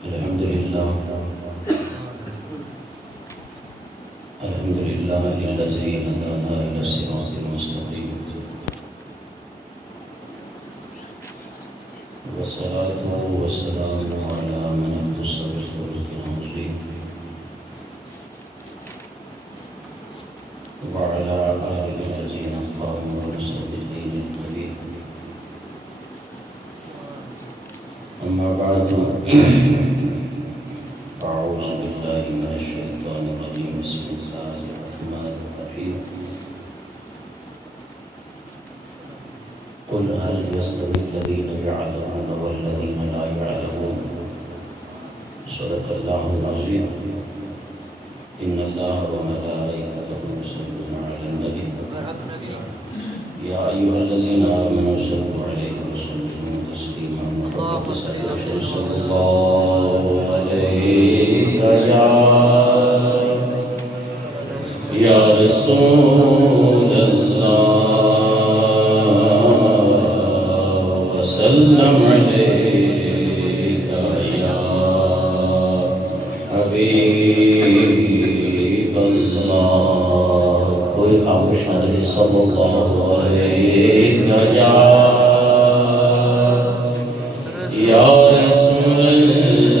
الحمد لله الذي هدانا إلى الصراط المستقيم والصلاة والسلام على من اتصل بالخلق العظيم وعلى آله الذين قاموا بالدين الكبير. أما بعد أعوذ بالله من الشيطان الرجيم. بسم الله الرحمن الرحيم. قل هل يستوي الذين يعلمون والذين لا يعلمون؟ صدق الله العظيم. إن الله وملائكته يصلون على النبي يا أيها الذين آمنوا صلوا عليه وسلموا تسليما. صلى الله عليك يا رسول الله وسلم عليك يا حبيب الله. کوئی خاموش نہ رہے. صلی اللہ علیہ یا رسول اللہ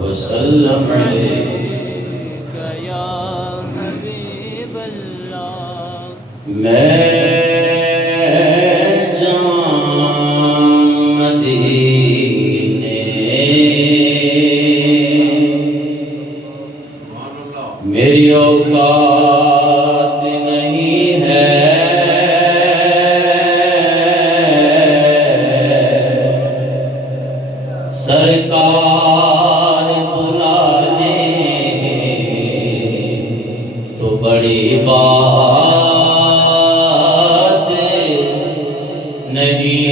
وسلم علیک یا حبیب اللہ. میں میری اوقات نہیں ہے سرکار بلا لے تو بڑی بات نہیں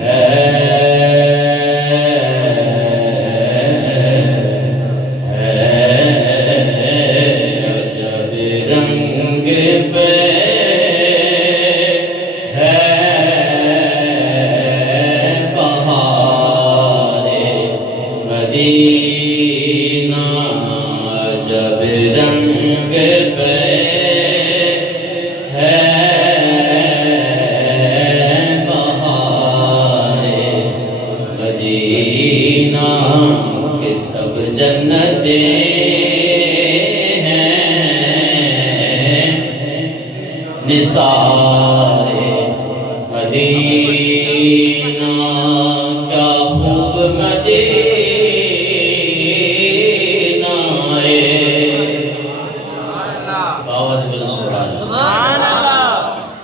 ہے. جب رنگ پہ ہے بہار مدینہ کہ سب جنتیں ہیں نثار مدینہ. کیا خوب مدینہ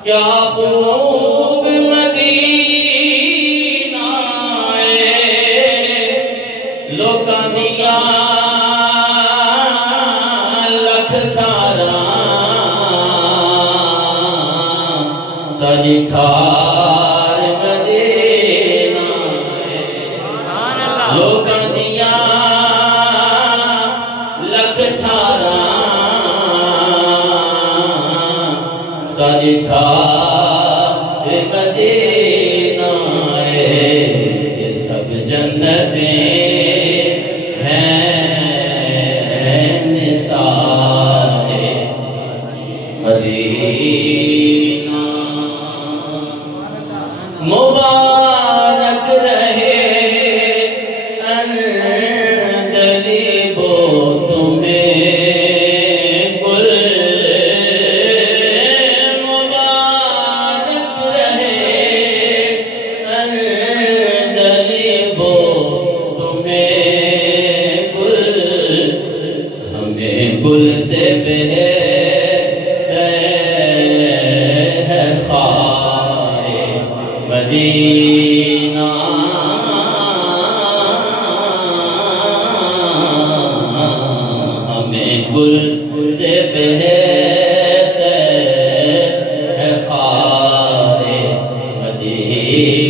کیا خوب مدینہ لوکاں دیاں لکھ تھاراں سج ٹھار مدینہ لوکاں دیاں لکھ تھاراں سج ٹھار مدینہ کہ سب جنتیں ہیں نثار مدینہ. مبارک رہے اندلیبو تمہیں گل. مبارک رہے اندلیبو تمہیں گل. ہمیں گل سے بہتر ہے خار مدینہ. ہمیں گل سے بہتر ہے خار مدینہ.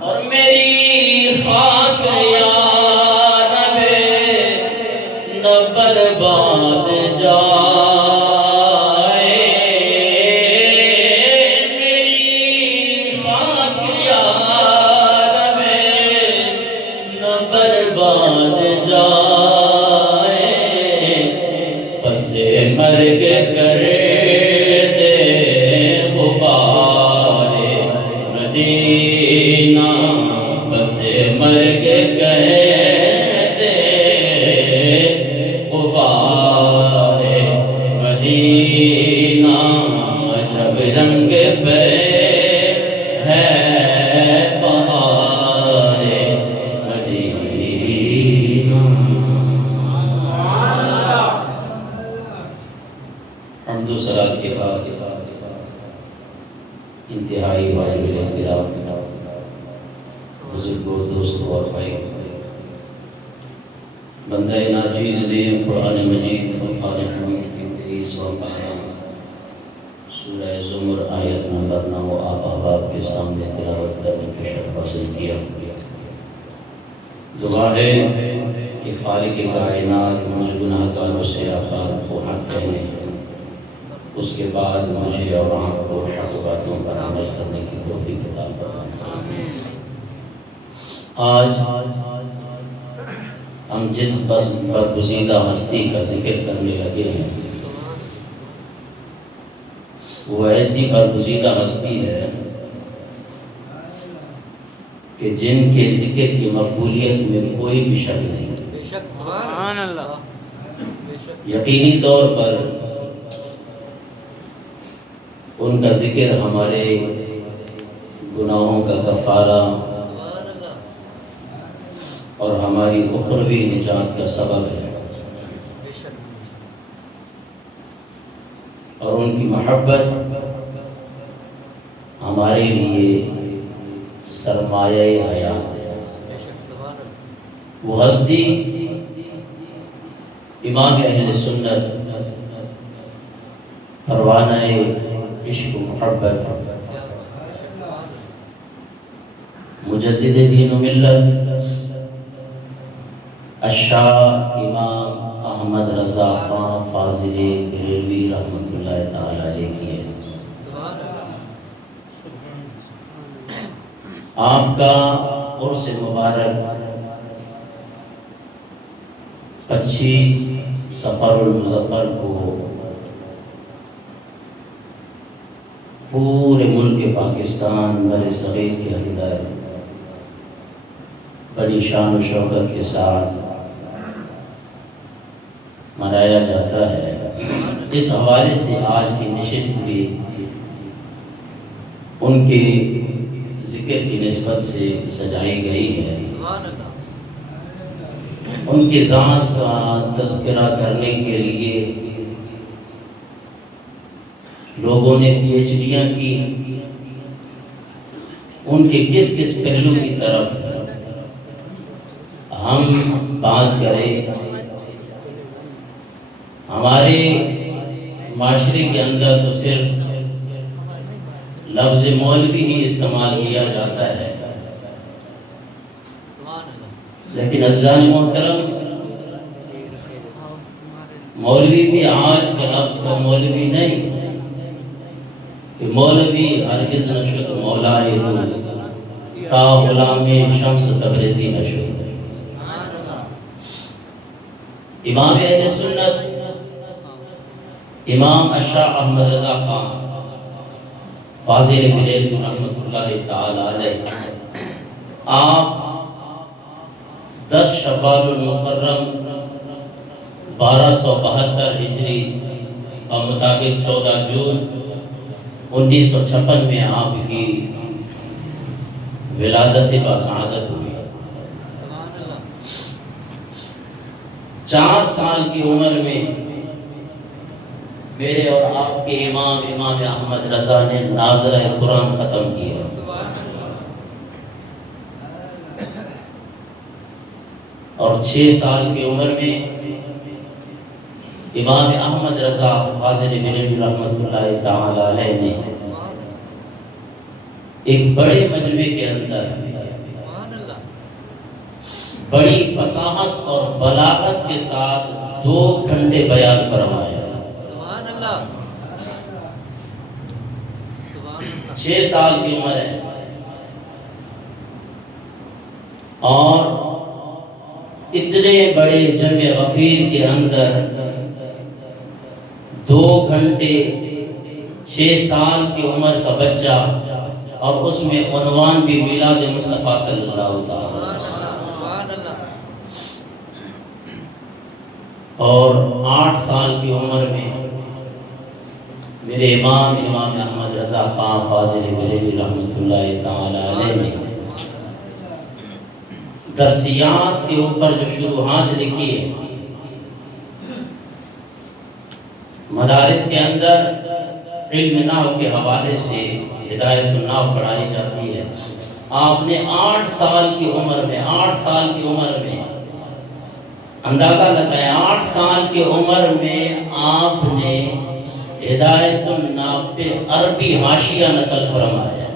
اور میری خاک یا نبے نہ برباد جا مرگ کر دے غبار مدینہ، بس مرگ کر دے غبار مدینہ، جب رنگ پہ ہے بہار مدینہ۔ حمد و صلاۃ کے بعد انتہائی واجب احترام بزرگوں، دوستوں اور بھائی، بندہ ناچیز نے قرآن مجید فرقان حمید کی 23واں پارہ سورہ زمر آیت نمبر 9 آپ احباب کے سامنے تلاوت کرنے کا شرف حاصل کیا۔ دعا ہے کہ خالق کائنات مجھ گناہ گاروں سے آزاد کو حق کہنے، اس کے بعد مجھے اور آپ کو حق باتوں پر عمل کرنے کی توفیق عطا فرمائے۔ آج ہم جس برگزیدہ ہستی کا ذکر کرنے لگے ہیں، وہ ایسی برگزیدہ ہستی ہے کہ جن کے ذکر کی مقبولیت میں کوئی بھی شک نہیں۔ سبحان اللہ۔ یقینی طور پر ان کا ذکر ہمارے گناہوں کا کفارہ اور ہماری اخروی نجات کا سبب ہے، اور ان کی محبت ہمارے لیے سرمایہ حیات ہے۔ وہ ہستی امام اہل سنت، پروانہ عشق و محبت، مجدد دین و ملت، الشاہ امام احمد رضا خان فاضل بریلوی رحمۃ اللہ تعالی علیہ کی ہے۔ آپ کا عرس مبارک 25 صفر المظفر کو پورے ملک پاکستان بر صغیر کے اندر بڑی شان و شوکت کے ساتھ منایا جاتا ہے۔ اس حوالے سے آج کی نشست بھی ان کے ذکر کی نسبت سے سجائی گئی ہے۔ ان کی ذات کا تذکرہ کرنے کے لیے لوگوں نے پی ایچ ڈیاں کی۔ ان کے کس کس پہلو کی طرف ہم بات کریں؟ ہمارے معاشرے کے اندر تو صرف لفظ مولوی ہی استعمال کیا جاتا ہے، لیکن عزیزان محترم، مولوی بھی آج کا لفظ کا مولوی نہیں کہ مولوی ہرگز نشد مولائے دو تا غلام شمس تبریزی نشد۔ امام اہل سنت امام الشاہ احمد رضا خان فاضل بریلوی رحمۃ اللہ تعالی علیہ، آپ 10 شوال المکرم 1272 ہجری اور مطابق 14 جون 1956 میں آپ کی ولادت بسعادت ہوئی۔ 4 سال کی عمر میں میرے اور آپ کے امام احمد رضا نے ناظرہ قرآن ختم کیا۔ اور 6 سال کی عمر میں امام احمد رضا فاضل بریلوی رحمۃ اللہ تعالی علیہ نے ایک بڑے مجمع کے اندر بڑی فصاحت اور بلاغت کے ساتھ 2 گھنٹے بیان فرمایا۔ 6 سال کی عمر ہے اور اتنے بڑے جمع غفیر کے اندر 2 گھنٹے 6 سال کی عمر کا بچہ، اور اس میں عنوان بھی میلاد مصطفیٰ صلی اللہ علیہ وسلم، اور 8 سال کی عمر میں میرے امام احمد رضا خان فاضل بریلوی رحمۃ اللہ تعالی علیہ نے درسیات کے اوپر جو شروحات لکھی ہے، مدارس کے اندر علم نحو کے حوالے سے ہدایت النحو پڑھائی جاتی ہے، آپ نے 8 سال کی عمر میں اندازہ لگایا، 8 سال کی عمر میں آپ نے ہدایت النحو پہ عربی حاشیہ نقل فرمایا۔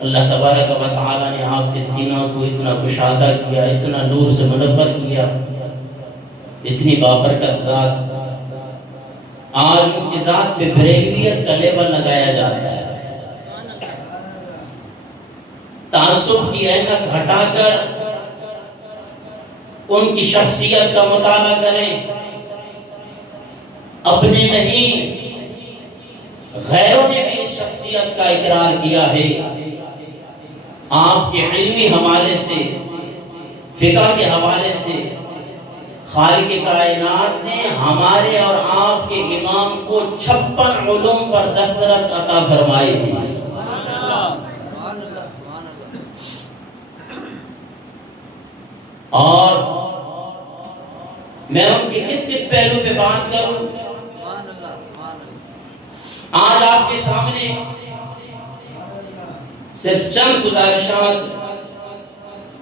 اللہ تبارک و تعالی نے آپ کے سینوں کو اتنا کشادہ کیا، اتنا نور سے منور کیا، اتنی بابرکت ذات۔ آج ان کی ذات پہ بریلویت کا لیبل لگایا جاتا ہے۔ تعصب کی اینک ہٹا کر ان کی شخصیت کا مطالعہ کریں، اپنے نہیں غیروں نے بھی اس شخصیت کا اقرار کیا ہے۔ آپ کے علمی حوالے سے، فقہ کے حوالے سے خالق کائنات نے ہمارے اور آپ کے امام کو 56 علوم پر دسترس عطا فرمائی تھی۔ اور میں ان کے کس پہلو پہ بات کروں؟ آج آپ کے سامنے صرف چند گزارشات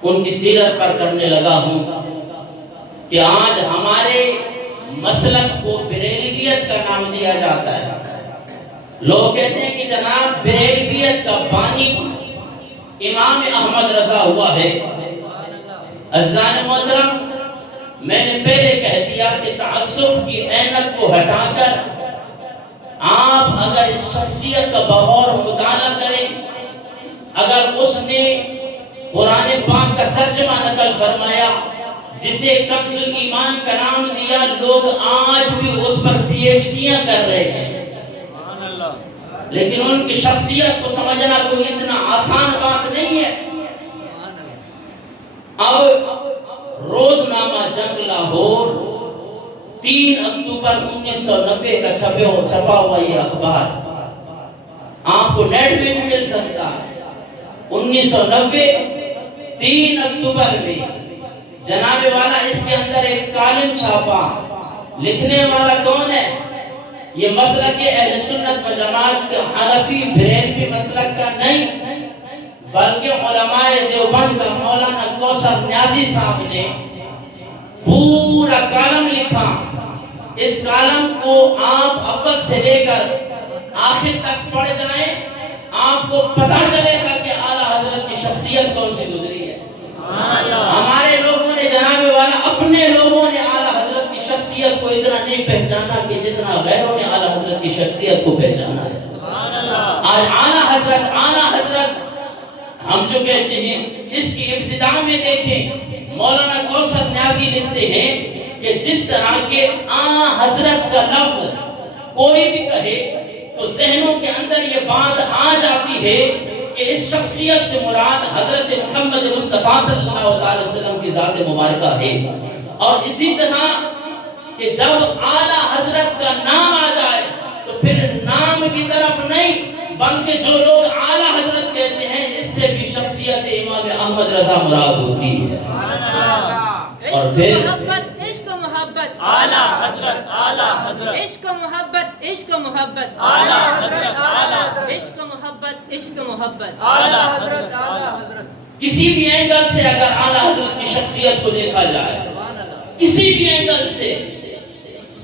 ان کی سیرت پر کرنے لگا ہوں کہ آج ہمارے مسلک کو بریلویت کا نام دیا جاتا ہے۔ لوگ کہتے ہیں کہ جناب بریلویت کا بانی امام احمد رضا ہوا ہے۔ عزیزان محترم، میں نے پہلے کہہ دیا کہ تعصب کی اینک کو ہٹا کر آپ اگر اس شخصیت کا بغور مطالعہ کریں، اگر اس نے قرآن پاک کا ترجمہ نقل فرمایا جسے کنز ایمان کا نام دیا، لوگ آج بھی اس پر پی ایچ ڈیاں کر رہے ہیں، لیکن ان کی شخصیت کو سمجھنا کوئی اتنا آسان بات نہیں ہے۔ اب روزنامہ جنگ لاہور 3 اکتوبر 1990 کا چھپا ہوا یہ اخبار آپ کو نیٹ میں بھی مل سکتا ہے۔ 1990 3 اکتوبر میں جناب والا اس کے اندر ایک کالم چھاپا۔ لکھنے والا کون ہے؟ یہ مسلک اہل سنت و جماعت کا حنفی بریلوی مسلک کا نہیں، بلکہ علماء دیوبند کا مولانا کوثر نیازی صاحب نے پورا کالم لکھا۔ اس کالم کو آپ اول سے لے کر آخر تک پڑھ جائیں، آپ کو پتہ چلے گا کہ اعلیٰ حضرت کی شخصیت کون سی گزری ہے۔ ہمارے لوگوں نے جناب والا اپنے لوگوں نے اعلیٰ حضرت کی شخصیت کو اتنا نہیں پہچانا کہ جتنا غیروں نے اعلیٰ حضرت کی شخصیت کو پہچانا ہے۔ آج اعلیٰ حضرت ہم جو کہتے ہیں، اس کی ابتدا میں دیکھیں مولانا کوثر نیازی لکھتے ہیں کہ جس طرح کے حضرت کا لفظ کوئی بھی کہے تو ذہنوں کے اندر یہ بات آ جاتی ہے کہ اس شخصیت سے مراد حضرت محمد مصطفیٰ صلی اللہ علیہ وسلم کی ذات مبارکہ ہے۔ اور اسی طرح کہ جب اعلیٰ حضرت کا نام آ جائے تو پھر نام کی طرف نہیں بلکہ جو لوگ اعلیٰ حضرت کہتے ہیں اس سے بھی شخصیت امام احمد رضا مراد ہوتی ہے۔ اور پھر عشق و محبت اعلیٰ حضرت عشق و محبت عشق و محبت اعلیٰ حضرت عشق و محبت عشق و محبت اعلیٰ حضرت کسی بھی اینگل سے اگر اعلیٰ حضرت کی شخصیت کو دیکھا جائے، کسی بھی اینگل سے،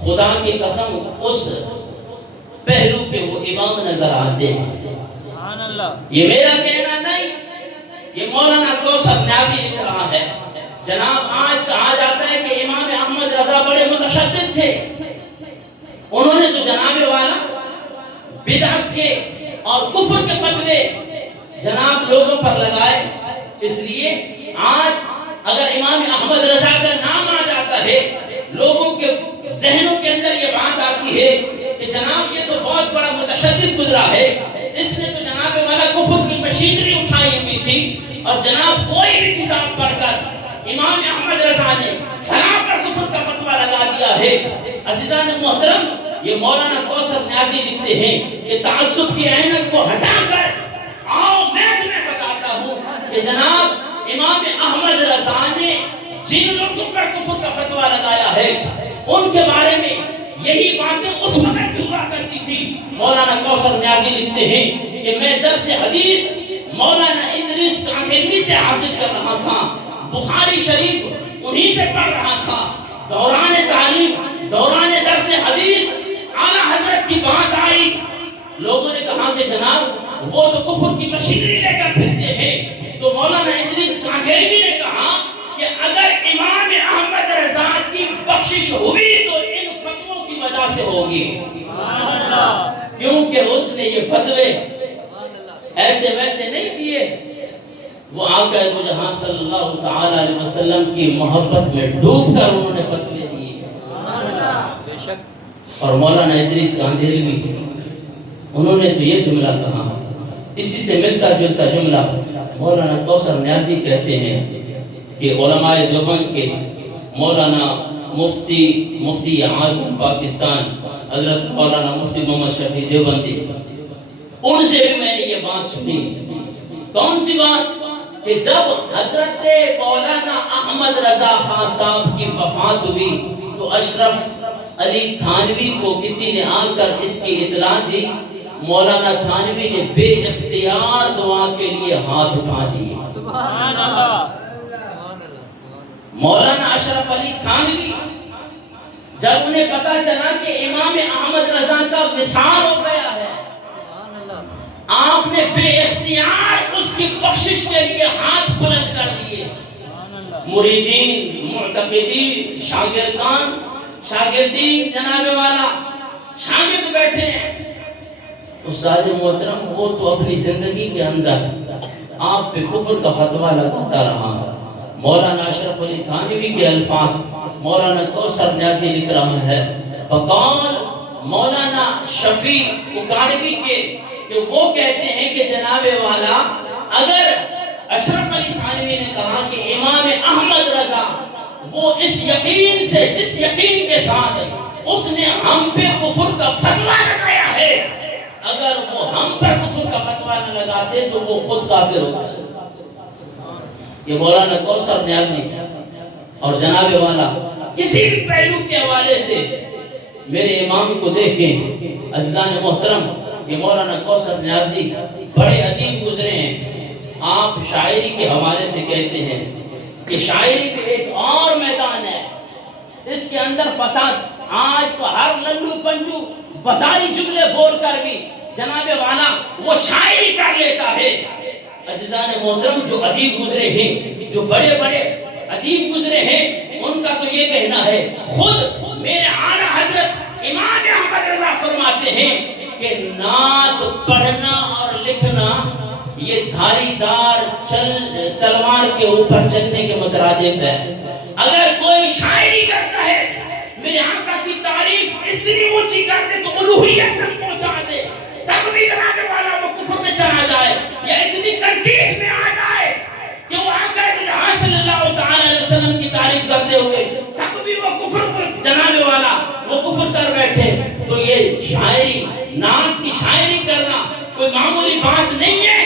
خدا کی قسم اس پہلو کے وہ امام نظر آتے ہیں۔ یہ میرا کہنا نہیں، یہ مولانا کوثر نیازی لکھ رہا ہے۔ جناب آج کہا جاتا ہے کہ امام احمد رضا بڑے متشدد تھے، انہوں نے تو جناب والا بدعت کے اور کفر کے فتوے جناب لوگوں پر لگائے۔ اس لیے آج اگر امام احمد رضا کا نام آ جاتا ہے اور جناب کوئی بھی کتاب پڑھ کر امام احمد رضا نے فلاں پر کفر کا فتویٰ لگا دیا ہے۔ عزیزان محترم، یہ مولانا کوثر نیازی لکھتے ہیں کہ تعصب کی عینت کو ہٹا کر آؤ میں تمہیں بتاتا ہوں کہ جناب امام احمد رضا نے جن لوگوں پر کفر کا فتویٰ لگایا ہے ان کے بارے میں یہی باتیں اس وقت بھی ہوا کرتی تھی۔ مولانا کوثر نیازی لکھتے ہیں کہ میں درس حدیث مولانا ادریس کانگھیلوی سے حاصل کر رہا تھا، بخاری شریف انہی سے پڑھ رہا تھا۔ دوران تعلیم، دوران درس حدیث اعلیٰ حضرت کی بات آئی، لوگوں نے کہا کہ جناب وہ تو کفر کی مشینری لے کر پھرتے ہیں۔ تو مولانا ادریس کانگھیلوی نے کہا کہ اگر امام احمد رضا کی بخشش ہوئی تو ان فتووں کی وجہ سے ہوگی، کیونکہ اس نے یہ فتوے ایسے ویسے نہیں دیے، وہ آقا دو جہاں صلی اللہ تعالی علیہ وسلم کی محبت میں ڈوب کر انہوں نے فتوے دیے۔ اور مولانا ادریس کانگھیلوی انہوں نے تو یہ جملہ کہا، اسی سے ملتا جلتا جملہ مولانا کوثر نیازی کہتے ہیں کہ علماء دیوبند کے مولانا مفتی اعظم پاکستان حضرت مولانا مفتی محمد شفیع دیوبندی، ان سے بھی میں نے یہ بات سنی۔ کون سی بات؟ کہ جب حضرت مولانا احمد رضا خان صاحب کی وفات ہوئی تو اشرف علی تھانوی کو کسی نے آ کر اس کی اطلاع دی، مولانا تھانوی نے بے اختیار دعا کے لیے ہاتھ اٹھا دیے۔ سبحان اللہ۔ مولانا اشرف علی تھانوی جب انہیں پتا چلا کہ امام احمد رضا کا وصال ہو گیا ہے، آپ نے بے اختیار اس کی بخشش کے لیے ہاتھ بلند کر دیے۔ مریدین، معتقدین، شاگردین جناب والا شاگرد بیٹھے ہیں۔ استاد محترم وہ تو اپنی زندگی کے اندر آپ پہ کفر کا فتویٰ لگاتا رہا۔ مولانا اشرف علی تھانوی کے الفاظ مولانا کوثر نیازی لکھ رہا ہے، بقول مولانا شفیع اکاڑوی کے، کہ وہ کہتے ہیں کہ جناب والا اگر اشرف علی تھانوی نے کہا کہ امام احمد رضا وہ اس یقین سے، جس یقین کے ساتھ اس نے ہم پہ کفر کا فتویٰ لگایا ہے، اگر وہ ہم پر کفر کا فتویٰ نہ لگاتے تو وہ خود کافر ہوتا ہے۔ یہ مولانا کوثر نیازی اور جناب والا کسی بھی پہلو کے حوالے سے میرے امام کو دیکھیں۔ عزیزان محترم، یہ مولانا کوثر نیازی بڑے ادیب گزرے ہیں۔ آپ شاعری کے حوالے سے کہتے ہیں کہ شاعری پہ ایک اور میدان ہے، اس کے اندر فساد۔ آج تو ہر للو پنجو بازاری جملے بول کر بھی جناب والا وہ شاعری کر لیتا ہے۔ عزیزان محترم، جو ادیب گزرے ہیں، جو بڑے بڑے ادیب گزرے ہیں، ان کا تو یہ کہنا ہے، خود میرے اعلیٰ حضرت امام احمد رضا فرماتے ہیں کہ نعت پڑھنا اور لکھنا یہ دھاری دار تلوار کے اوپر چلنے کے مترادف ہے۔ اگر کوئی شاعری کرتا ہے، میرے آقا کی تعریف اتنی اونچی کر دے تو الوہیت تک پہنچا دے، تب بھی جناب والا وہ کفر میں چلا جائے یا اتنی تنقیس میں آ جائے کہ وہ آقا صلی اللہ تعالی علیہ وسلم کی تعریف کرتے ہوئے تب بھی وہ کفر پر جناب والا وہ کفر کر بیٹھے، تو یہ شاعری، نعت کی شاعری کرنا کوئی معمولی بات نہیں ہے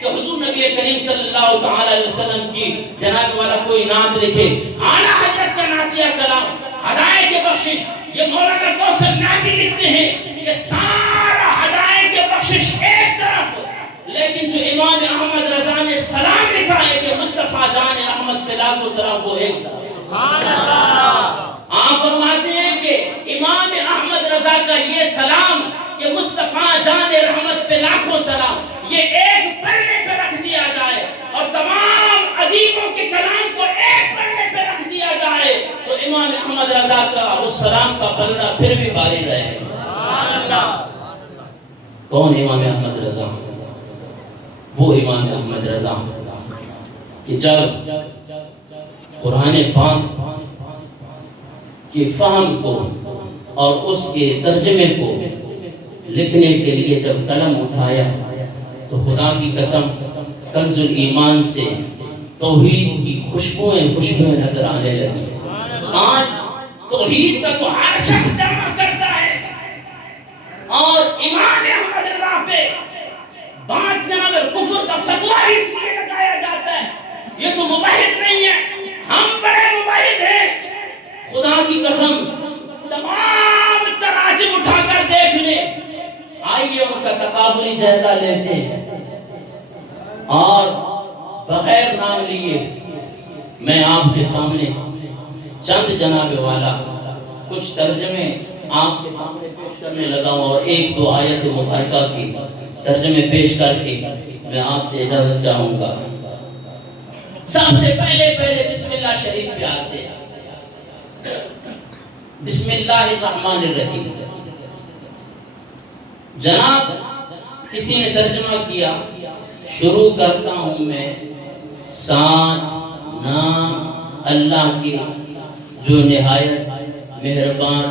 کہ حضور نبی کریم صلی اللہ تعالی علیہ وسلم کی جناب والا کوئی نعت لکھے۔ اعلیٰ حضرت کا نعتیہ کلام ہدایت بخشش، یہ مولانا کوثر نیازی لکھتے ہیں کہ سارا ہدایت بخشش ایک طرف، لیکن جو امام احمد رضا نے سلام لکھا ہے کہ مصطفیٰ جان رحمت پہ لاکھوں سلام، وہ ایک طرف۔ سبحان اللہ۔ آپ فرماتے ہیں کہ امام احمد رضا کا یہ سلام کہ مصطفیٰ جان رحمت پہ لاکھوں سلام، یہ ایک پلڑے پہ رکھ دیا جائے اور تمام ادیبوں کے کلام کو ایک پلڑے پہ رکھ دیا جائے تو امام احمد رضا کا اس سلام کا پلڑا پھر بھی بھاری رہے۔ سبحان اللہ۔ کون امام احمد رضا؟ وہ امام احمد رضا کہ جب قرآن پاک کے فہم کو اور اس کے ترجمے کو لکھنے کے لیے جب قلم اٹھایا تو خدا کی قسم کنز ایمان سے توحید کی خوشبوئیں نظر آنے لگی۔ آج توحید کا تو ہر شخص دعویٰ کرتا ہے، اور امام احمد رضا پہ بعض جناب کفر کا فتویٰ اس لیے لگایا جاتا ہے یہ تو موحد نہیں ہے، ہم بڑے موحد ہیں۔ خدا کی قسم تمام تراجم اٹھا کر دیکھ لیں، آئیے ان کا تقابلی جائزہ لیتے ہیں، اور بغیر نام لیے میں آپ کے سامنے چند جناب والا کچھ ترجمے آپ کے سامنے پیش کرنے لگا ہوں، اور ایک دو آیت مبارکہ کی ترجمے پیش کر کے میں آپ سے اجازت چاہوں گا۔ سب سے پہلے بسم اللہ شریف پہ آتے ہیں۔ بسم اللہ الرحمن الرحیم۔ جناب کسی نے ترجمہ کیا، شروع کرتا ہوں میں ساتھ نام اللہ کے جو نہایت مہربان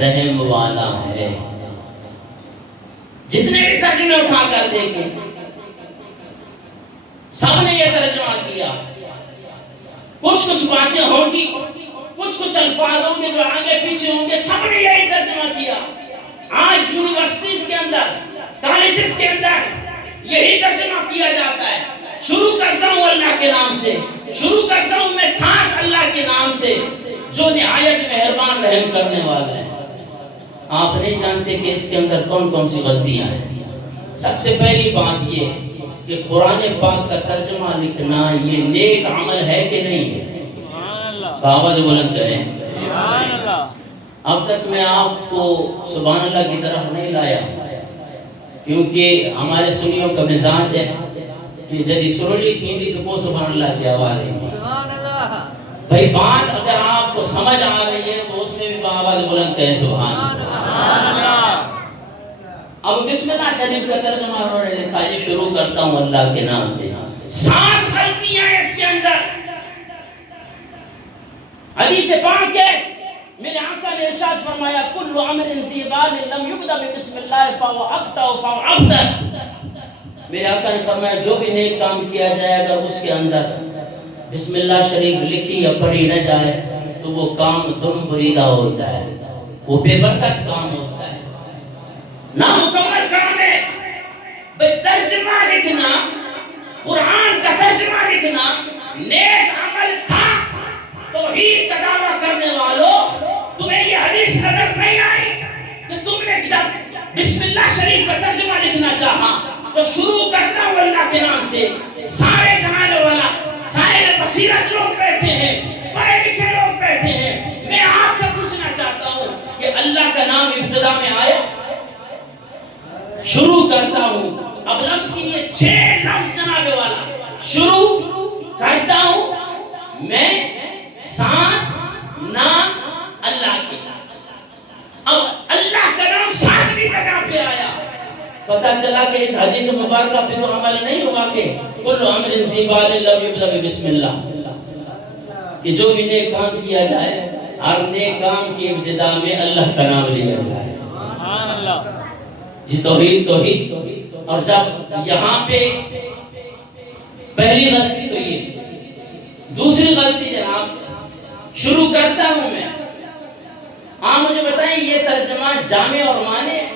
رحم والا ہے۔ جتنے بھی ترجمے اٹھا کر دیکھیں سب نے یہ ترجمہ کیا، کچھ باتیں ہوں گی، کچھ الفاظ ہوں گے جو آگے پیچھے ہوں گے، سب نے یہی ترجمہ کیا۔ آج یونیورسٹیز کے اندر، کالجز کے اندر یہی ترجمہ کیا جاتا ہے۔ شروع کرتا ہوں اللہ کے نام سے، شروع کرتا ہوں میں ساتھ اللہ کے نام سے جو نہایت مہربان رحم کرنے والا ہے۔ آپ نہیں جانتے کہ اس کے اندر کون سی غلطیاں ہیں۔ سب سے پہلی بات یہ کہ قرآن پاک کا ترجمہ لکھنا یہ نیک عمل ہے کہ نہیں ہے؟ آواز بلند کریں۔ اب تک میں آپ کو سبحان اللہ کی طرف نہیں لایا، کیونکہ ہمارے سنیوں کا مزاج ہے کہ جدی سرولی تھی تو وہ سبحان اللہ کی آواز ہے۔ بھائی بات اگر آپ کو سمجھ آ رہی ہے تو اس میں بھی آواز بلند کریں سبحان اللہ۔ اب بسم اللہ شریف کا ترجمہ انہوں نے لکھا ہے، شروع کرتا ہوں اللہ کے نام سے۔ 7 غلطیاں ہیں اس کے اندر۔ حدیث پاک ہے، میرے آقا نے ارشاد فرمایا کل عمل فی بال لم یبدأ بسم اللہ فهو اخطأ فهو ابتر۔ میرے آقا نے فرمایا جو بھی نیک کام کیا جائے اگر اس کے اندر بسم اللہ شریف لکھی یا پڑھی نہ جائے تو وہ کام دم بریدہ ہوتا ہے، وہ بے برکت کام ہوتا ہے، نامکمل کام ہے۔ بھئی ترجمہ لکھنا، قرآن کا ترجمہ لکھنا نیک عمل تھا۔ توحید کا دعویٰ کرنے والوں، تمہیں یہ حدیث نظر نہیں آئی کہ تم نے جب بسم اللہ شریف کا ترجمہ لکھنا چاہا تو شروع کرتا ہوں اللہ کے نام سے۔ سارے جناب والا، سارے بصیرت لوگ بیٹھے ہیں، پڑھے لکھے لوگ بیٹھے ہیں، میں آپ سے پوچھنا چاہتا ہوں کہ اللہ کا نام ابتدا میں آیا؟ شروع کرتا ہوں، اب لفظ کے لیے 6 لفظ جناب والا، شروع کرتا ہوں میں ساتھ نام اللہ کے۔ اب اللہ کا نام 7ویں جگہ پہ آیا، پتہ چلا کہ اس حدیث مبارکہ پہ تو عمل نہیں ہوا کہ کل عمل فی بال لم یبدأ بسم اللہ، کہ جو بھی نیک کام کیا جائے ہر نیک کام کی ابتدا میں اللہ کا نام لیا جائے۔ سبحان اللہ جی، توحید۔ اور جب یہاں پہ پہلی غلطی تو یہ، دوسری غلطی جناب شروع کرتا ہوں میں۔ آپ مجھے بتائیں یہ ترجمہ جامع اور معنی ہے؟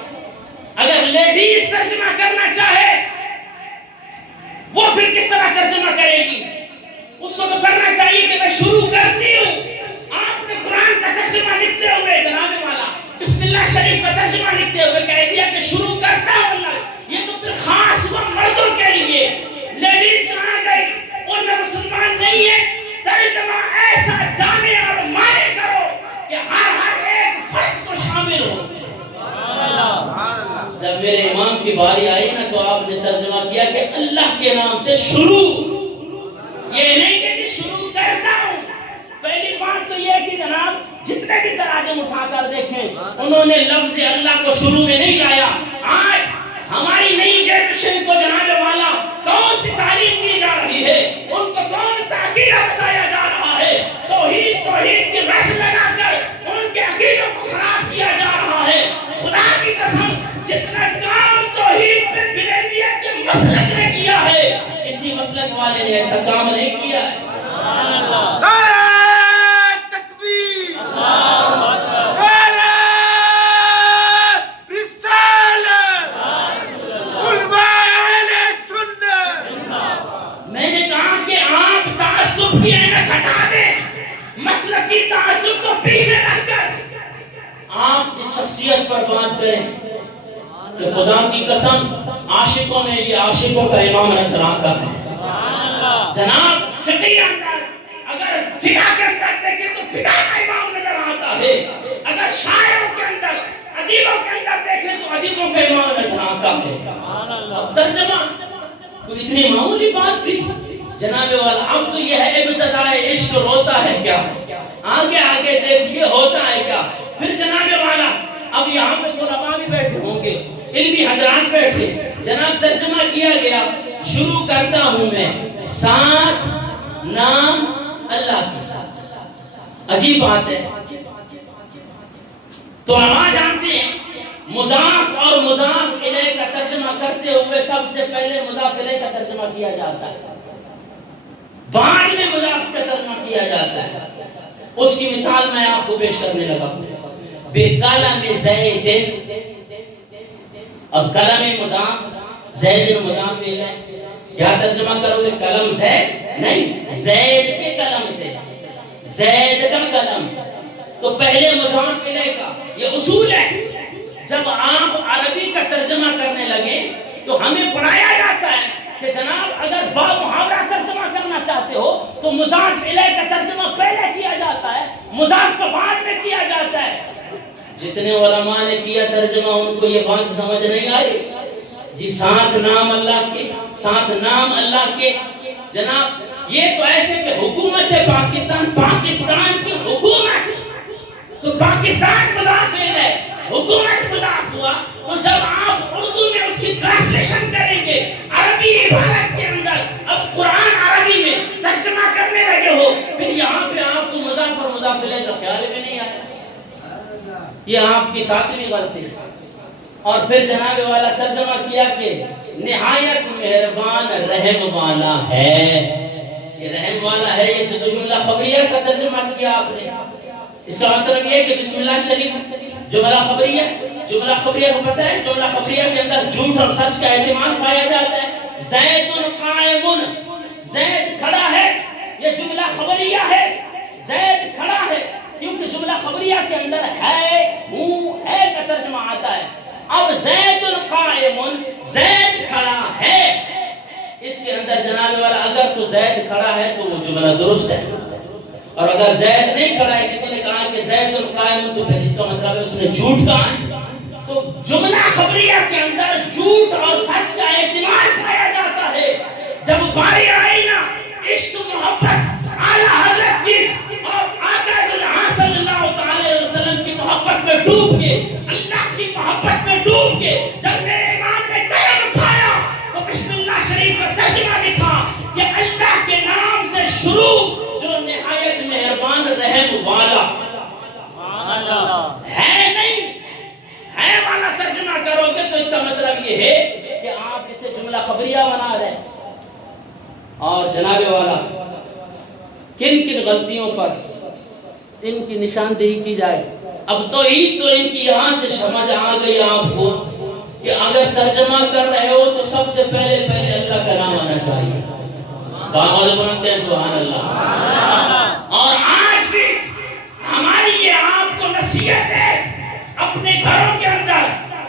اگر لیڈیز ترجمہ کرنا چاہے وہ پھر کس طرح ترجمہ کرے گی؟ اس کو تو کرنا چاہیے کہ میں شروع کرتی ہوں۔ آپ نے قرآن کا ترجمہ لکھتے ہوئے جناب والا بسم اللہ شریف کا ترجمہ لکھتے ہوئے کہہ دیا کہ شروع کرتا ہوں اللہ، یہ تو پھر خاص ہوا مردوں کے لیے۔ لیڈیز کہاں گئی؟ ان میں مسلمان نہیں ہے۔ ترجمہ ایسا جامع اور معنی کرو کہ ہر ایک فرد کو شامل ہو۔ جب میرے امام کی باری آئی نا تو آپ نے ترجمہ کیا کہ اللہ کے نام سے شروع، یہ نہیں کہ شروع کرتا ہوں۔ پہلی بات تو یہ کہ جناب جتنے بھی تراجم اٹھا کر دیکھیں انہوں نے لفظ اللہ کو شروع میں نہیں لایا۔ آج ہماری نئی جنریشن کو جناب والا کون سی تعلیم دی جا رہی ہے، ان کو کون سا عقیدہ بتایا جا رہا ہے؟ توحید کی رٹ لگا کر ان کے عقیدوں کو خراب کیا جا رہا ہے۔ خدا کی قسم جتنا کام توحید پہ بریلویت کے مسلک نے کیا ہے، کسی تعصب کو پیچھے رکھ کر آپ اس شخصیت پر بات کریں کہ خدا کی قسم عاشقوں میں یہ عاشقوں کا امام نظر آتا ہے. جناب فقہ اندر اگر فقہ کے اندر دیکھیں تو فقہ کا امام نظر آتا ہے. اگر شاعروں کے اندر ادیبوں کے اندر دیکھیں تو ادیبوں کا امام نظر آتا ہے. ترجمہ کوئی اتنی معمولی بات تھی جناب والا. اب تو یہ ہے ابتدائے عشق روتا ہے کیا, آگے آگے دیکھیے ہوتا ہے کیا. پھر جناب والا اب یہاں پہ طلباء بھی بیٹھے ہوں گے, علمی حضرات بیٹھے. جناب ترجمہ کیا گیا, شروع کرتا ہوں میں سات نام اللہ کی. عجیب بات ہے, طلباء جانتے ہیں مضاف اور مضاف الیہ کا ترجمہ کرتے ہوئے سب سے پہلے مضاف الیہ کا ترجمہ کیا جاتا ہے, بعد میں مضاف کا ترجمہ کیا جاتا ہے. اس کی مثال میں آپ کو پیش کرنے لگا ہوں. بے قلم زید, اب قلم مضاف زید مضاف الیہ, کیا ترجمہ کرو گے؟ قلم زید نہیں, زید کے قلم سے, زید کا قلم. تو پہلے مضاف الیہ کا یہ اصول ہے. جب آپ عربی کا ترجمہ کرنے لگے تو ہمیں پڑھایا جاتا ہے کہ جناب اگر با محاورہ ترجمہ کرنا چاہتے ہو تو مضاف الیہ کا ترجمہ پہلے کیا جاتا ہے, مضاف کا بعد میں کیا جاتا ہے. جتنے علماء نے کیا ترجمہ ان کو یہ بات سمجھ نہیں آئی جی. سات نام اللہ کے, سات نام اللہ کے. جناب یہ تو ایسے کہ حکومت پاکستان, پاکستان کی حکومت, تو پاکستان مضاف الیہ, حکومت مضاف ہوا. تو جب آپ اردو میں اس کی ٹرانسلیشن کریں گے عربی عبارت کے اندر, اب قرآن عربی میں ترجمہ کرنے لگے ہو, پھر یہاں پہ آپ کو مضاف اور مضاف الیہ کا خیال بھی نہیں آیا. یہ آپ کی ساتویں غلطی. اور پھر جناب والا ترجمہ کیا کہ نہایت مہربان رحم والا ہے. یہ رحم والا ہے, یہ جملہ خبریہ کا ترجمہ کیا آپ نے. اس کا مطلب یہ کہ بسم اللہ شریف جملہ خبریہ, جملہ خبریہ کو پتہ ہے جملہ خبریہ کے اندر جھوٹ اور سچ کا احتمال پایا جاتا ہے. زید قائم, زید کھڑا ہے, یہ جملہ خبریہ ہے. زید کھڑا ہے کیونکہ جملہ خبریہ کے اندر ہے, ہوں ہے کا ترجمہ آتا ہے. اب زید قائم, زید کھڑا ہے, اس کے اندر جناب والا اگر تو زید کھڑا ہے تو وہ جملہ درست ہے, اور اگر زید نہیں کھڑا ہے, کسی نے کہا کہ زید قائم, تو پھر اس کا مطلب ہے اس نے جھوٹ کہا ہے. تو جملہ خبریہ کے اندر جھوٹ اور سچ کا احتمال پایا جاتا ہے. جب باری آئی نا عشق محبت اعلیٰ حضرت کی اور آقا دلہاں صلی اللہ علیہ وسلم کی محبت میں ڈوب کے, اللہ کی محبت میں ڈوب کے, جب میرے امام نے قلم اٹھایا تو بسم اللہ شریف کا ترجمہ لکھا کہ اللہ کے نام سے شروع جو نہایت مہربان رحم والا ہے. نہیں ہے والا ترجمہ کرو گے تو اس کا مطلب یہ ہے کہ آپ اسے جملہ خبریہ بنا رہے ہیں. اور جناب والا کن کن غلطیوں پر ان کی نشاندہی کی جائے. اب تو ہی تو ان کی یہاں سے سمجھ آ گئی آپ کو کہ اگر ترجمہ کر رہے ہو تو سب سے پہلے اللہ کا نام آنا چاہیے. باہر بنتے ہیں سبحان اللہ. اور آج بھی ہماری یہ آپ کو نصیحت ہے, اپنے گھروں کے اندر,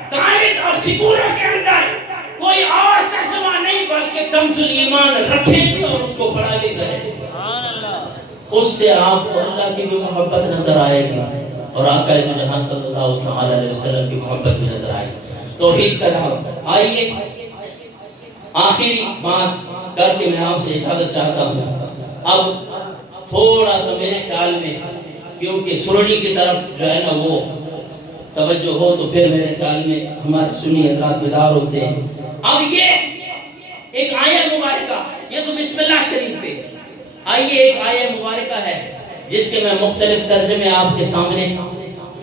کالج اور سکولوں کے اندر کوئی اور ترجمہ نہیں بلکہ کنز ایمان رکھیں بھی اور اس کو پڑھا بھی کریں. اس سے آپ کو اللہ کی بھی محبت نظر آئے گی اور آقا جہاں صلی اللہ علیہ وسلم کی محبت بھی نظر آئے گی. توحید کا نام. آئیے آخری بات کر کے میں آپ سے اجازت چاہتا ہوں. اب تھوڑا سا میرے خیال میں کیونکہ سننی کی طرف جو ہے نا وہ توجہ ہو تو پھر میرے خیال میں ہمارے سنی حضرات بیدار ہوتے ہیں. اب یہ ایک آیت مبارکہ, یہ تو بسم اللہ شریف پہ, آئیے ایک آیت مبارکہ ہے جس کے میں مختلف ترجمے آپ کے سامنے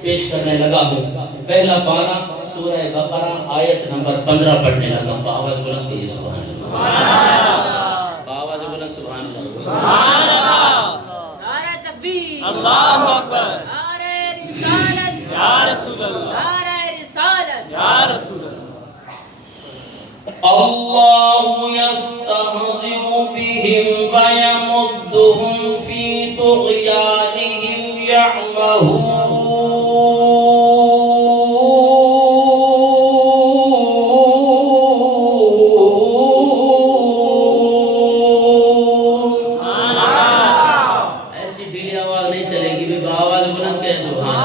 پیش کرنے لگا ہوں. پہلا پارہ سورہ بقرہ آیت نمبر 15 پڑھنے لگا. آواز بلند کیجئے سبحان اللہ. آواز بلند سبحان اللہ. سبحان اللہ. نعرہ تکبیر, اللہ اکبر. نعرہ رسالت, یا رسول اللہ, نعرہ رسالت, یا رسول اللہ. اللہ یستہزئ بہم ویمدہم فی طغیانہم ایسی ڈھیلی آواز نہیں چلے گی بھی آواز بلند کہے سبحان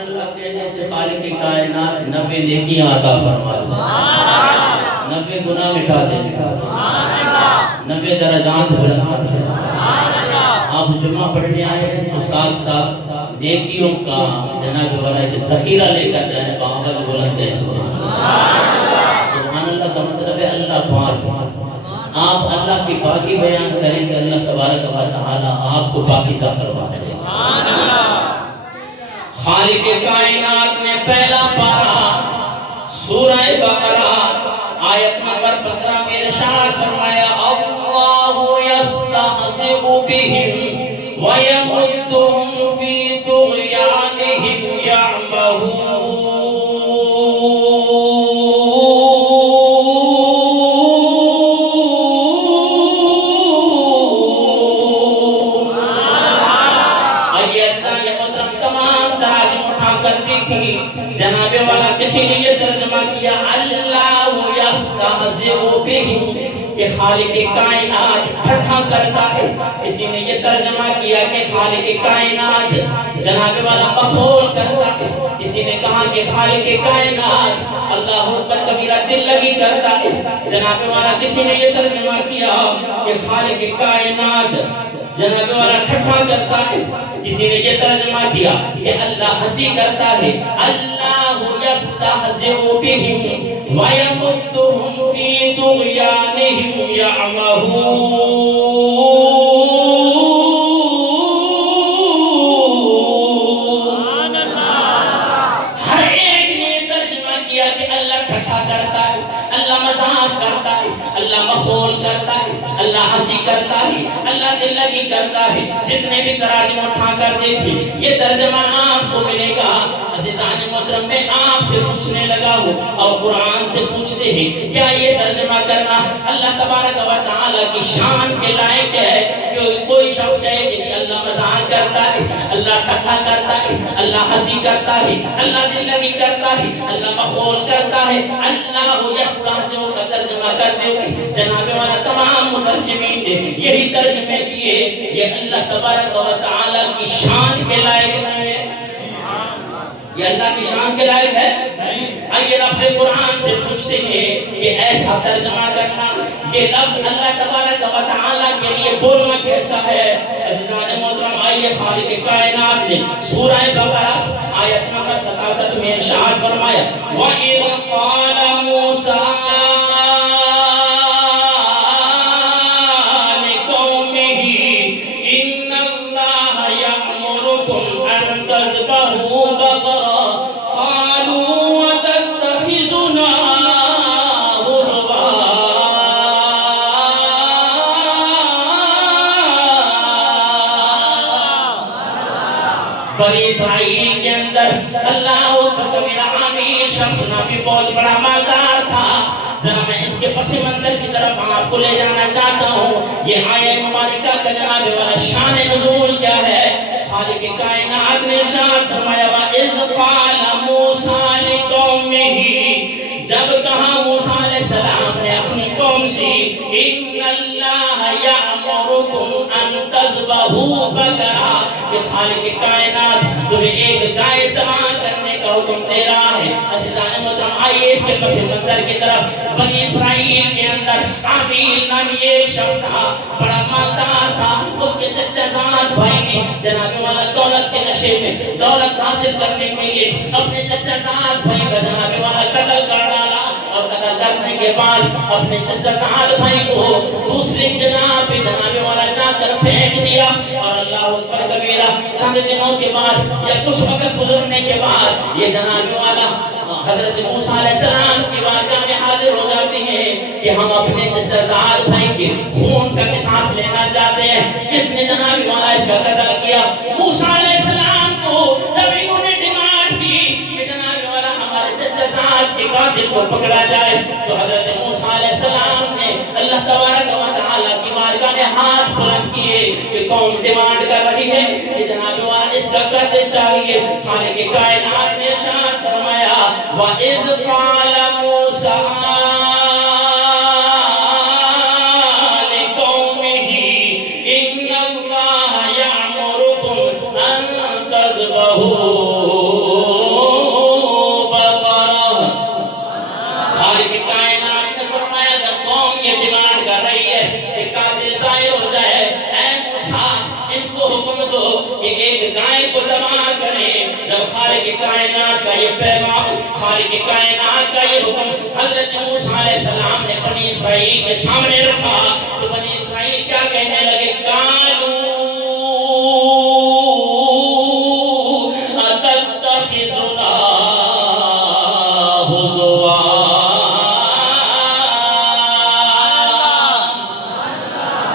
اللہ کہنے سے خالق کائنات 90 نیکیاں عطا فرما دیتا، 90 گناہ مٹا دیتا، 90 درجات بلند کر دیتا۔ آپ جمعہ پڑھنے آئے ہیں تو ساتھ ساتھ نیکیوں کا جناب والا کہ ذخیرہ لے کر جائیں، آواز بلند کہے سبحان اللہ کا مطلب ہے اللہ پاک۔ آپ اللہ کی پاکی بیان کریں کہ اللہ تبارک و تعالی آپ کو پاکیزہ فرما دے۔ خالق کائنات نے پہلا پارہ سورہ بقرہ آیت نمبر 15 میں ارشاد فرمایا اللہ یستہزئ بہم ویمدہم فی طغیانہم یعمہون۔ جناب والا کسی نے یہ ترجمہ کیا اللہ یستہزئ بہم کہ خالق کائنات ٹھٹھا کرتا ہے، کسی نے یہ ترجمہ کیا کہ خالق کائنات جناب والا مخول کرتا ہے، کسی نے کہا کہ خالق کائنات اللہ اکبر کبیرہ دل لگی کرتا ہے، جناب والا کسی نے یہ ترجمہ کیا کہ خالق کائنات جناب والا ٹھٹھا کرتا ہے، کسی نے یہ ترجمہ کیا کہ اللہ ہنسی کرتا ہے، اللہ یستہزئ بہم ویمدہم فی طغیانہم یعمہون۔ ہر ایک نے یہ ترجمہ کیا کہ اللہ ٹھٹھا کرتا ہے، اللہ مزاح کرتا ہے، اللہ مخول کرتا ہے، اللہ ہنسی کرتا ہے، اللہ دل لگی کرتا ہے۔ جتنے بھی تراجم اٹھا کر دیکھیں یہ ترجمہ آپ کو ملے گا۔ عزیزان محترم میں آپ سے پوچھنے لگا ہوں اور قرآن سے پوچھتے ہیں کیا یہ ترجمہ کرنا اللہ تبارک و تعالی کی شان کے لائق ہے کہ کوئی شخص کہے کہ اللہ مزاح کرتا ہے، اللہ ٹھٹھا کرتا ہے، اللہ ہنسی کرتا ہے، اللہ دل لگی کرتا ہے، اللہ مخول کرتا ہے۔ اللہ یستہزئ کا ترجمہ کرتے ہوئے جناب والا تمام مترجمین نے یہی ترجمے کیے، یہ اللہ تبارک و تعالی کی شان کے لائق نہیں ہے، یہ اللہ کی شان کے لائق ہے۔ آئیے رب قرآن سے پوچھتے ہیں کہ ایسا ترجمہ کرنا یہ لفظ اللہ تبارک و تعالی کے لیے بولنا کیسا ہے؟ عزیزان محترم آئیے خالق کائنات نے سورہ بقرہ آیت نمبر 67 میں ارشاد فرمایا وَإِذْ قَالَ مُوسَىٰ بنی اسرائیل کے اندر اللہ اکبر میرا عامل شخص نبی بہت بڑا مالدار تھا۔ ذرا میں اس کے پس منظر کی طرف آپ کو لے جانا چاہتا ہوں۔ یہ آیہ مبارکہ کا جناب والا شان نزول کیا ہے؟ خالق کائنات نے ارشاد فرمایا وَإِذْ قَالَ مُوسَىٰ لِقَوْمِهِ، جب کہا موسیٰ علیہ السلام نے اپنی قوم سے إِنَّ اللَّهَ يَأْمُرُكُمْ أَن تَذْبَحُوا بَقَرَةً، کہ خالق کائنات تمہیں ایک گائے ذبح کرنے کا حکم دے رہا ہے۔ عزیزان محترم آئیے اس کے پس منظر کی طرف۔ بنی اسرائیل کے اندر عامل نامی ایک شخص تھا، بڑا مالدار تھا۔ اس کے چچا زاد بھائی نے جناب والا دولت کے نشے میں دولت حاصل کرنے کے لیے اپنے چچا زاد بھائی کا جناب والا قتل کر ڈالا، اور قتل کرنے کے بعد اپنے چچا زاد بھائی کو دوسری جگہ پہ جناب والا جا کر پھینک دیا۔ اور اللہ اکبر کبیرہ چند دنوں کے بعد یا کچھ وقت گزرنے کے بعد یہ جناب والا حضرت موسیٰ علیہ السلام کی بارگاہ میں حاضر ہو جاتے ہیں کہ ہم اپنے چچا زاد بھائی کے خون کا قصاص لینا چاہتے ہیں۔ کس نے جناب والا اس کا قتل کیا؟ موسیٰ علیہ السلام کو جب انہوں نے ڈیمانڈ کی کہ جناب والا ہمارے چچا زاد کے قاتل کو پکڑا جائے، تو حضرت موسیٰ علیہ السلام نے اللہ تبارک و تعالی کی بارگاہ میں ہاتھ بلند کیے کہ کہ قوم ڈیمانڈ کر رہی ہے کہ جناب والا اس کا قتل چاہیے. خالق کائنات نے ارشاد فرمایا وَإِذْ قَالَ مُوسَىٰ لِقَوْمِهِ إِنَّ اللَّهَ يَأْمُرُكُمْ أَن تَذْبَحُوا بَقَرَةً. خالق کائنات نے فرمایا اگر قوم یہ ڈیمانڈ کر رہی ہے کہ قاتل ظاہر ہو جائے، اے موسیٰ ان کو حکم دو کہ ایک گائے کو ذبح کریں. جب خالق کائنات کا یہ پیغام، خالق کائنات کا یہ حکم حضرت موسیٰ علیہ السلام نے بنی اسرائیل کے سامنے رکھا تو بنی اسرائیل کیا کہنے لگے؟ قَالُوا أَتَتَّخِذُنَا هُزُوًا.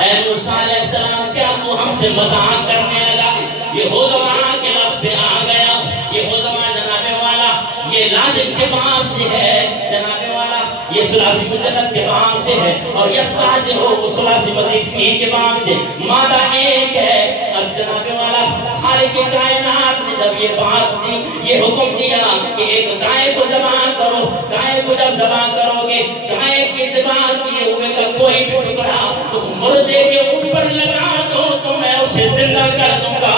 اے موسیٰ علیہ السلام کیا تو ہم سے مذاق کرنے لگا؟ یہ ہوزما کے لفظ پہ آ گیا. یہ ہوزما جناب والا یہ لازم کے باب سے ہے جناب والا، یہ ثلاثی مجرد کے باب سے ہے، اور یستعذر ہو وہ ثلاثی مزید فی کے باب سے مادہ ایک ہے. اب جناب والا خالق کائنات نے جب یہ بات دی، یہ حکم دیا کہ ایک گائے کو ذبح کرو، گائے کو جب ذبح کرو گے گائے کے ذبح کیے ہوئے کا کوئی بھی ٹکڑا اس مردے کے اوپر لگا دو تو میں اسے زندہ کر دوں گا.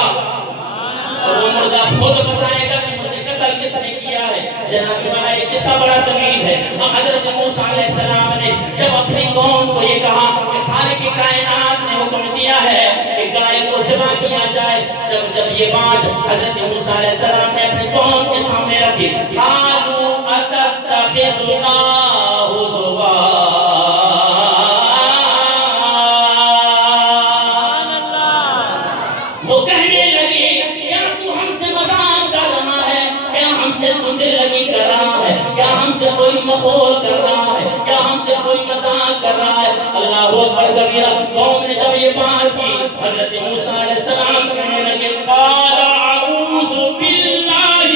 اور وہ مردہ خود بتائے گا کہ مجھے قتل کس نے کیا ہے. جناب والا یہ قصہ بڑا طویل ہے. اب حضرت موسیٰ علیہ السلام نے جب اپنی قوم کو یہ کہا کہ خالق کائنات نے حکم دیا ہے کہ گائے کو ذبح کیا جائے، جب یہ بات حضرت موسیٰ علیہ السلام نے اپنی قوم کے سامنے رکھی، قَالُوا أَتَتَّخِذُنَا هُزُوًا. وہ کہنے لگے کیا تو ہم سے مذاق کر رہا ہے؟ کیا ہم سے تو دل لگی کر رہا ہے؟ کیا ہم سے کوئی مخول کر رہا ہے؟ کیا ہم سے کوئی مذاق کر رہا ہے؟ اللہ اکبر کبیرہ. قوم نے جب یہ بات کی حضرت موسیٰ علیہ السلام کہنے لگے قَالَ أَعُوذُ بِاللَّهِ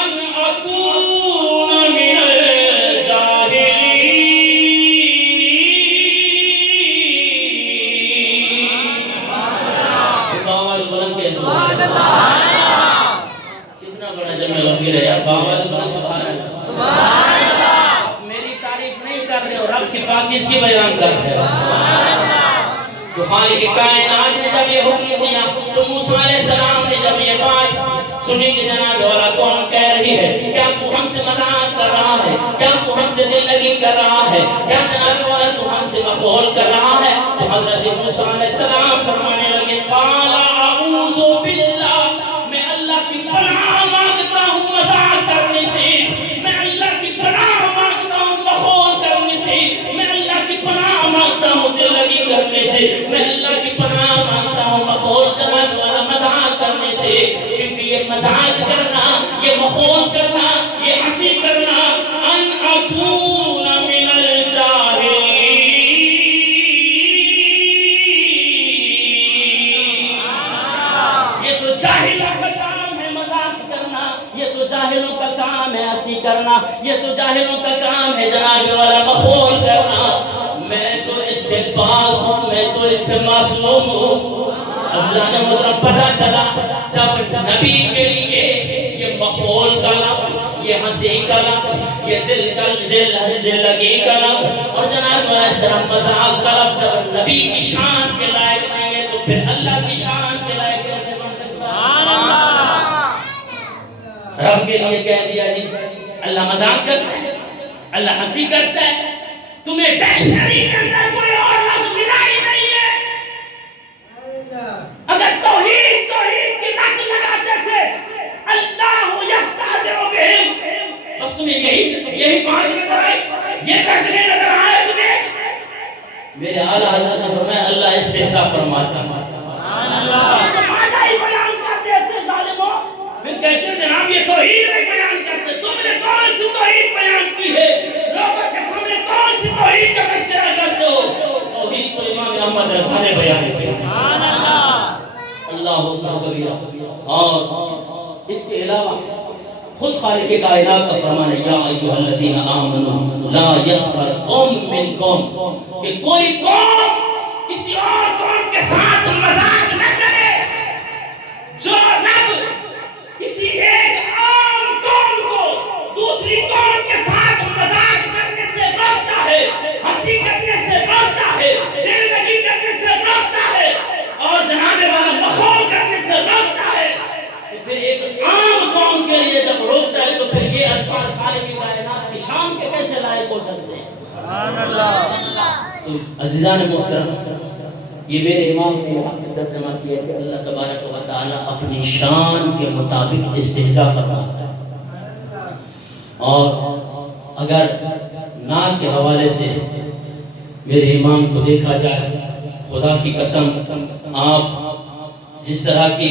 أَنْ أَكُونَ مِنَ الْجَاهِلِينَ. آواز بلند کے سبحان اللہ. کتنا بڑا جمع غفیر ہے یار. آواز بلند سبحان اللہ. سبحان اللہ. میری تعریف نہیں کر رہے ہو، رب کی پاکیز کی بیان کر رہے ہو. تو خالق کائنات نے جب یہ حکم دیا تو موسیٰ علیہ السلام نے جب یہ بات سنی کہ جناب والا کون کہہ رہی ہے کیا تو ہم سے مذاق کر رہا ہے؟ کیا تو ہم سے دل لگی کر رہا ہے؟ کیا جناب والا تو ہم سے مخول کر رہا ہے؟ تو حضرت موسیٰ علیہ السلام فرمانے لگے قَالَ أَعُوذُ بِاللَّهِ. میں اللہ کی پناہ مانگتا ہوں مذاق کرنے سے، میں اللہ کی پناہ مانگتا ہوں مخول کرنے سے، میں اللہ کی پناہ مانگتا ہوں دل لگی کرنے سے، میں اللہ کی پناہ مانگتا ہوں مخول جناب والا مذاق کرنے سے. کیونکہ یہ مذاق کرنا، یہ مخول کرنا، یہ ہنسی کرنا ان اکون من الجاہلین. یہ تو جاہلوں کا کام ہے مذاق کرنا، یہ تو جاہلوں کا کام ہے ہنسی کرنا، یہ تو جاہلوں کا کام ہے جناب والا مخول کرنا. میں تو اس سے پاک ہوں، میں تو اس سے معصوم ہوں. عزیزان محترم پتہ چلا جب نبی کے لیے یہ مخول کا لفظ، یہ ہنسی کا لفظ، یہ دل لگی کا لفظ اور جناب والا اس طرح مذاق کا لفظ جب نبی کی شان کے لائق نہیں ہے تو پھر اللہ کی شان کے لائق کیسے بن سکتا ہے؟ رب کے لیے کہہ دیا جی اللہ مذاق کرتا ہے، اللہ ہنسی کرتا ہے. تمہیں ڈکشنری کے اندر کوئی اور لفظ ملا ہی نہیں ہے. اگر توحید کی لفظ لگاتے تھے اللہ یستعذر بہم، بس تمہیں یہی بات نظر آئی، یہ ترجمے نظر آئے تمہیں. میرے اعلیٰ حضرت نے فرمایا اللہ استہزاء فرماتا ہے. مادہ ہی بیان کر دیتے ظالموں، پھر کہتے ہیں جناب یہ توحید نہیں بیان کرتے. تم نے کون سی توحید بیان کی ہے؟ لوگوں کے سامنے کون سی توحید کا تذکرہ کرتے ہو؟ توحید تو امام احمد رضا نے بیان کی. اللہ اکبر کبیرہ. اور اس کے علاوہ خود خالق کائنات کا فرمان ہے یا ایھا الذین آمنوا لا یسخر قوم من قوم، کہ کوئی قوم کسی اور قوم کے ساتھ مذاق عزیزان محترم، یہ میرے امام نے یہاں پہ ترجمہ کیا کہ اللہ تبارک و تعالیٰ اپنی شان کے مطابق استہزاء فرماتا ہے۔ اور اگر نعت کے حوالے سے میرے امام کو دیکھا جائے، خدا کی قسم آپ جس طرح کی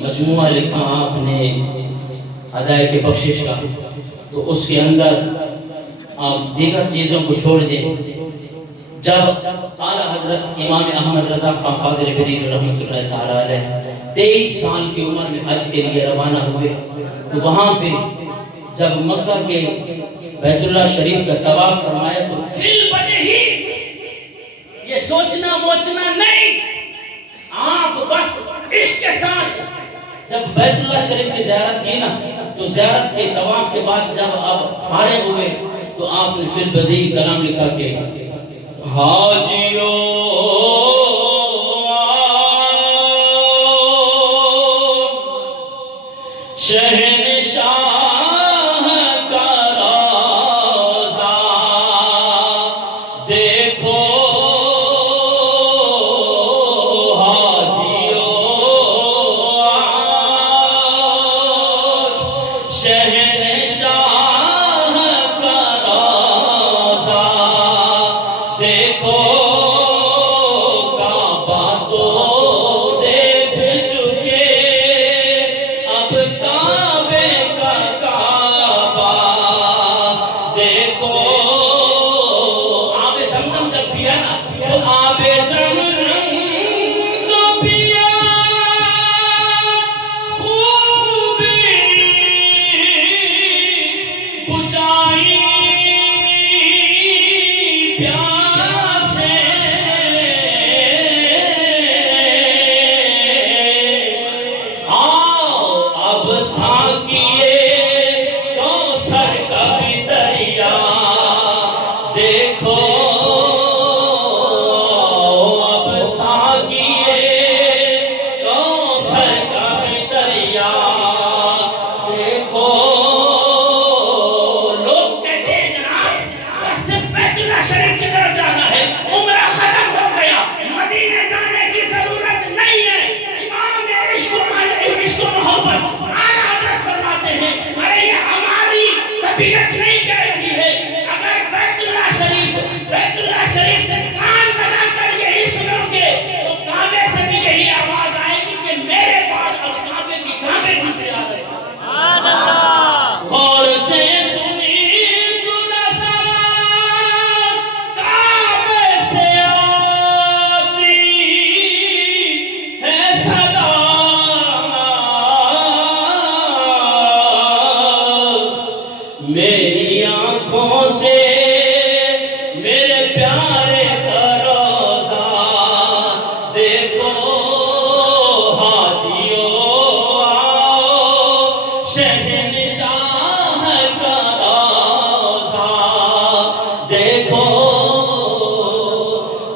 مجموعہ لکھا آپ نے ادائے کے بخشش کا، تو اس کے اندر آپ دیگر چیزوں کو چھوڑ دیں۔ جب اعلیٰ حضرت امام احمد رضا خان فاضل بریلوی رحمۃ اللہ تعالیٰ علیہ 23 سال کی عمر میں حج کے لیے روانہ ہوئے، تو وہاں پہ جب مکہ کے بیت اللہ شریف کا طواف فرمایا تو فی البدیہی یہ سوچنا موچنا نہیں، آپ بس عشق کے ساتھ جب بیت اللہ شریف کی زیارت کی نا، تو زیارت کے طواف کے بعد جب آپ فارغ ہوئے تو آپ نے فی البدیہی کلام لکھا کہ حاجیو شہنشاہ کا روضہ دیکھو، حاجیو شہنشاہ کا روضہ دیکھو، کعبہ تو دیکھ چکے، اب کعبے کا کعبہ دیکھو۔ آب زمزم جب پیا نا تو آب زمزم تو پیا، خوبی بجائی پیاسے، آؤ اب ساقیے کوثر کا بھی دریا دیکھو، اب ساقیے کوثر کا بھی دریا دیکھو۔ لوگ کہتے ہیں جناب بس صرف بیت اللہ شریف کی طرف جانا ہے، عمرہ ختم ہو گیا، مدینے جانے کی ضرورت نہیں ہے۔ امام عشق و محبت اعلیٰ حضرت فرماتے ہیں، ارے یہ ہماری طبیعت نہیں کہہ رہی ہے، اگر بیت اللہ شریف سے کان لگا کر یہی سنو گے تو کعبے سے بھی یہی آواز آئے گی کہ میرے بعد اب کعبے کی فریاد ہے۔ سبحان اللہ۔ غور سے سنی تو نظر کعبے سے آتی ہے صدا، میری آنکھوں سے میرے پیارے کا روضہ دیکھو، حاجیو آؤ شہنشاہ کا روضہ دیکھو۔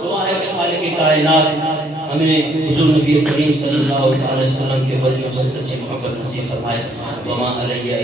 دعا ہے کہ خالق کائنات ہمیں حضور نبی کریم صلی اللہ علیہ وسلم کے ولیوں سے سچی محبت نصیب فرمائے۔ وما علیہ